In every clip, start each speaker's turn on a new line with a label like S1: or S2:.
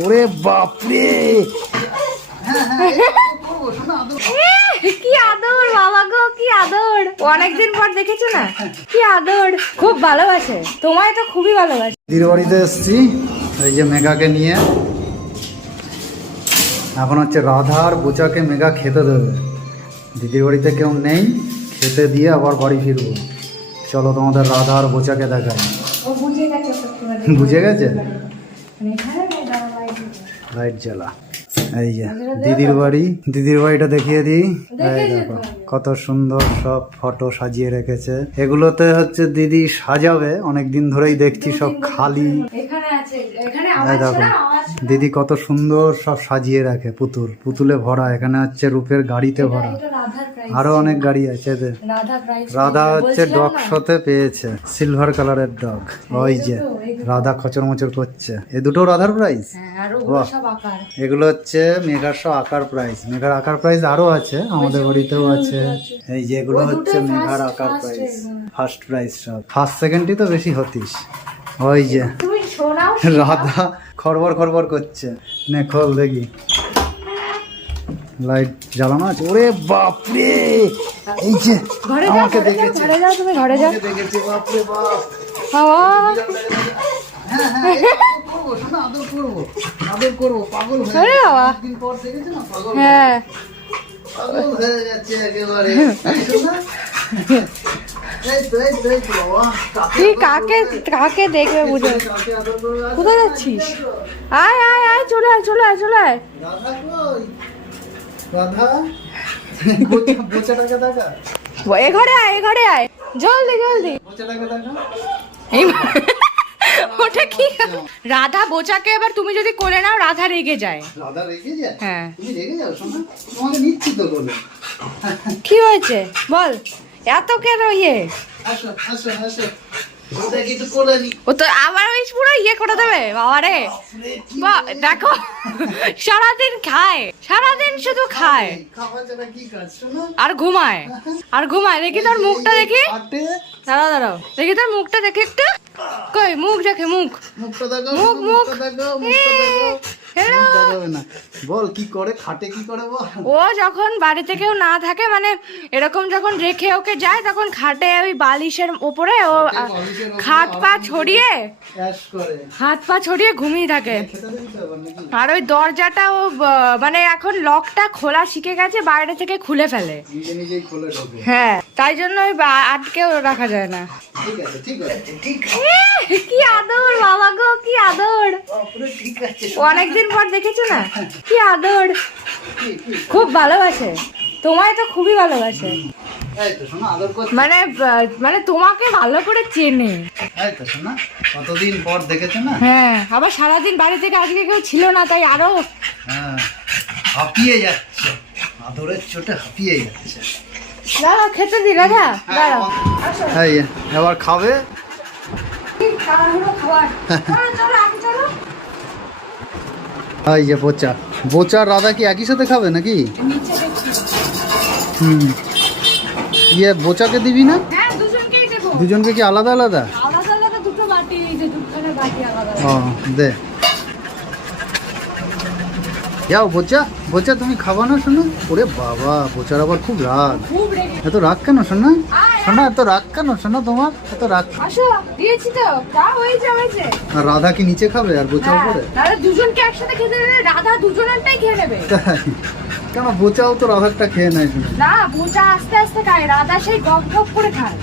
S1: ওরে বাপরে।
S2: কি আদর বাবা গো কি আদর। অনেকদিন পর দেখেছ না? কি আদর। খুব ভালোবাসে। তোমায় তো খুবই ভালোবাসে।
S1: দিদির বাড়িতে এসছি এই যে মেঘাকে নিয়ে। এখন হচ্ছে রাধা আর বোচাকে মেঘা খেতে দেবে। দিদির বাড়িতে কেউ নেই খেতে দিয়ে আবার বাড়ি ফিরবো। চলো তোমাদের রাধা আর বোচাকে দেখাই।
S2: বুঝে গেছে সত্যি
S1: বুঝে গেছে
S2: এখানে নেই দাঁড়া বাইরে।
S1: লাইট জ্বালা। এই যে দিদির বাড়ি দিদির বাড়িটা দেখিয়ে দিই। এই দেখো কত সুন্দর সব ফটো সাজিয়ে রেখেছে। এগুলোতে হচ্ছে দিদি সাজাবে অনেকদিন ধরেই দেখছি সব খালি। দিদি কত সুন্দর সব সাজিয়ে রাখে পুতুল পুতুলে ভরা এখানে হচ্ছে রূপের গাড়িতে ভরা। আরও অনেক গাড়ি আছে
S2: রাধা
S1: হচ্ছে ডগ শোতে পেয়েছে সিলভার কালারের ডগ ওই যে রাধা খচর মচর করছে। এ দুটো রাধার প্রাইস
S2: হ্যাঁ
S1: এগুলো হচ্ছে মেঘার সব আকার প্রাইস মেঘার আকার প্রাইস আরও আছে আমাদের বাড়িতেও আছে। এই যেগুলো হচ্ছে মেঘার আকার প্রাইস ফার্স্ট প্রাইস সব। ফার্স্ট সেকেন্ডই তো বেশি হতিস। ওই যে
S2: শোনাও
S1: রাধা খরবর খরবর করছে। নে খোল দেখি। লাইট জ্বালানো আছে। ওরে বাপরে! এই যে
S2: ঘরে যাও ঘরে যাও ঘরে যাও তুমি ঘরে যাও।
S1: দেখেছে বাপরে বাপ।
S2: বাবা।
S1: হ্যাঁ
S2: তুই কাকে কাকে দেখবে বুঝে? কোথায় যাচ্ছিস? আয় আয় আয় চলে আয় চলে আয় চলে আয়। এ ঘরে আয় এ ঘরে আয়। জলদি জলদি। ওটা কি? রাধা বোচাকে এবার তুমি যদি কোলে নাও রাধা রেগে যায়।
S1: রাধা রেগে যায়?
S2: হ্যাঁ।
S1: তুমি রেগে যাও শোনা। তোমাকে নিচ্ছি তো বলে
S2: কি হয়েছে? বল। এত কেন ইয়ে? ও তো আবার ওই পুরো ইয়ে করে দেবে বাবা রে দেখো সারাদিন খায় সারাদিন শুধু খায়। আর ঘুমায় আর ঘুমায়। দেখি তোর মুখটা দেখি।
S1: হাটে।
S2: দাঁড়াও দেখি তোর মুখটা দেখি একটু। কই মুখ দেখে মুখ। মুখ, মুখ।
S1: বল কি করে? খাটে কি করে
S2: ও যখন বাড়িতে কেউ না থাকে মানে এরকম যখন রেখে ওকে যায় তখন খাটে ওই বালিশের উপরে ও হাত পা ছড়িয়ে হাত পা ছড়িয়ে ঘুমিয়ে থাকে। আর ওই দরজাটা ও মানে এখন লকটা খোলা শিখে গেছে বাইরে থেকে খুলে ফেলে। হ্যাঁ তাই জন্য ওই আটকেও রাখা যায় না। কি আদর বাবা গো কি আদর। অনেকদিন পর দেখেছ না? কি আদর। খুব ভালোবাসে। তোমায় তো খুবই ভালোবাসে। মানে মানে তোমাকে ভালো করে চেনে।
S1: কতদিন পর দেখেছে না?
S2: হ্যাঁ আবার সারাদিন বাড়ি থেকে আজকে কেউ ছিল না তাই আরও
S1: হ্যাঁ হাঁপিয়ে যাচ্ছে। আদরের চোটে হাঁপিয়ে যাচ্ছে।
S2: দাঁড়াও খেতে দি রাজা দাঁড়াও।
S1: এই এবার খাবে?
S2: খাবার।
S1: এই যে বোচা। বোচা রাধা কি একই সাথে খাবে নাকি? হুম। ইয়ে বোচাকে দিবি না?
S2: হ্যাঁ
S1: দুজনকে কি আলাদা আলাদা? ও দে। যাও বোচা। বোচা তুমি খাবা না শোনো? ওরে বাবা বোচার আবার খুব রাগ। এত রাগ কেন শোনা? শোনা এত রাগ কেন? শোনা তোমার এত রাগ।
S2: আসো দিয়েছি তো। তা হয়েছে হয়েছে।
S1: আর রাধা কি নিচে খাবে আর বোচা
S2: হ্যাঁ, তাহলে দুজনকে একসাথে খেতে রাধা দুজনেরটাই খেয়ে নেবে।
S1: কেন বোচাও তো রাধারটা খেয়ে নেয়
S2: না বোচা আস্তে আস্তে খায় রাধা সেই গপ গপ করে খায়।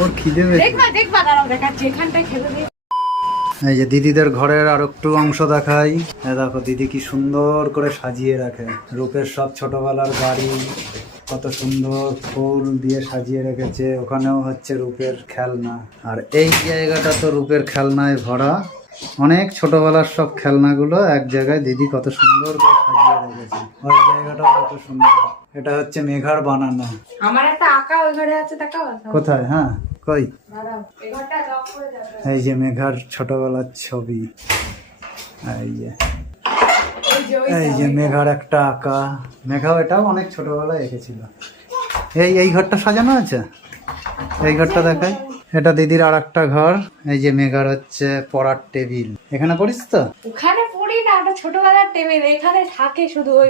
S1: ওর খিদে
S2: দেখবা দেখবা দাঁড়াও দেখাচ্ছি এখানটায় খেতে দিয়ে
S1: এই যে দিদিদের ঘরের আর একটু অংশ দেখাই। দেখো দিদি কি সুন্দর করে সাজিয়ে রাখে। রূপের সব ছোটবেলার গাড়ি কত সুন্দর ফুল দিয়ে সাজিয়ে রেখেছে। ওখানেও হচ্ছে রূপের খেলনা। আর এই জায়গাটা তো রূপের খেলনায় ভরা। অনেক ছোটবেলার সব খেলনাগুলো এক জায়গায় দিদি কত সুন্দর করে সাজিয়ে রেখেছে। ওই জায়গাটাও কত সুন্দর। এটা হচ্ছে মেঘার বানানো।
S2: আমার একটা আঁকা ওই ঘরে আছে
S1: কোথায়? হ্যাঁ কই?
S2: এই
S1: যে মেঘার ছোটবেলার ছবি। এই যে। এই যে মেঘার একটা আঁকা। মেঘাও এটাও অনেক ছোটবেলায় এঁকেছিল। এই এই ঘরটা সাজানো আছে? এই ঘরটা দেখাই। এটা দিদির আর একটা ঘর। এই যে মেঘার হচ্ছে পড়ার টেবিল। এখানে পড়িস তো?
S2: ওখানে পড়ি না ওটা ছোটবেলার টেবিল। এখানে থাকে শুধু ওই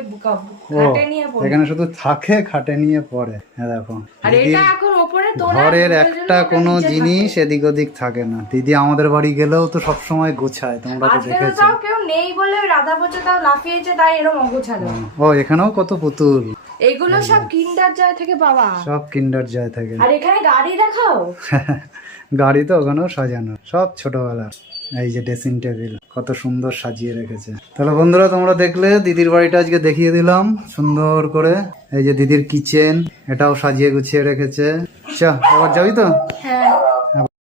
S2: খাটে নিয়ে পড়ি।
S1: এখানে শুধু থাকে খাটে নিয়ে পড়ে। হ্যাঁ দেখো।
S2: আর এটা এখন ওপরে
S1: ঘরের একটা কোনো জিনিস এদিক ওদিক থাকে না। দিদি আমাদের বাড়ি গেলেও তো সবসময় গোছায় তোমরা তো দেখেছ।
S2: কেউ নেই বলে রাধা তাও লাফিয়েছে তাই এরকম অগোছালো।
S1: ও এখানেও কত পুতুল।
S2: এগুলো সব কিন্ডার জয় থেকে পাওয়া।
S1: সব কিন্ডার জয় থাকে।
S2: আর এখানে গাড়ি দেখাও?
S1: গাড়ি তো ওখানেও সাজানো, সব ছোটবেলার। এই যে ড্রেসিং টেবিল কত সুন্দর সাজিয়ে রেখেছে। তাহলে বন্ধুরা, তোমরা দেখলে, দিদির বাড়িটা আজকে দেখিয়ে দিলাম, সুন্দর করে। এই যে দিদির কিচেন এটাও সাজিয়ে গুছিয়ে রেখেছে। চা, এবার যাবি তো?
S2: হ্যাঁ।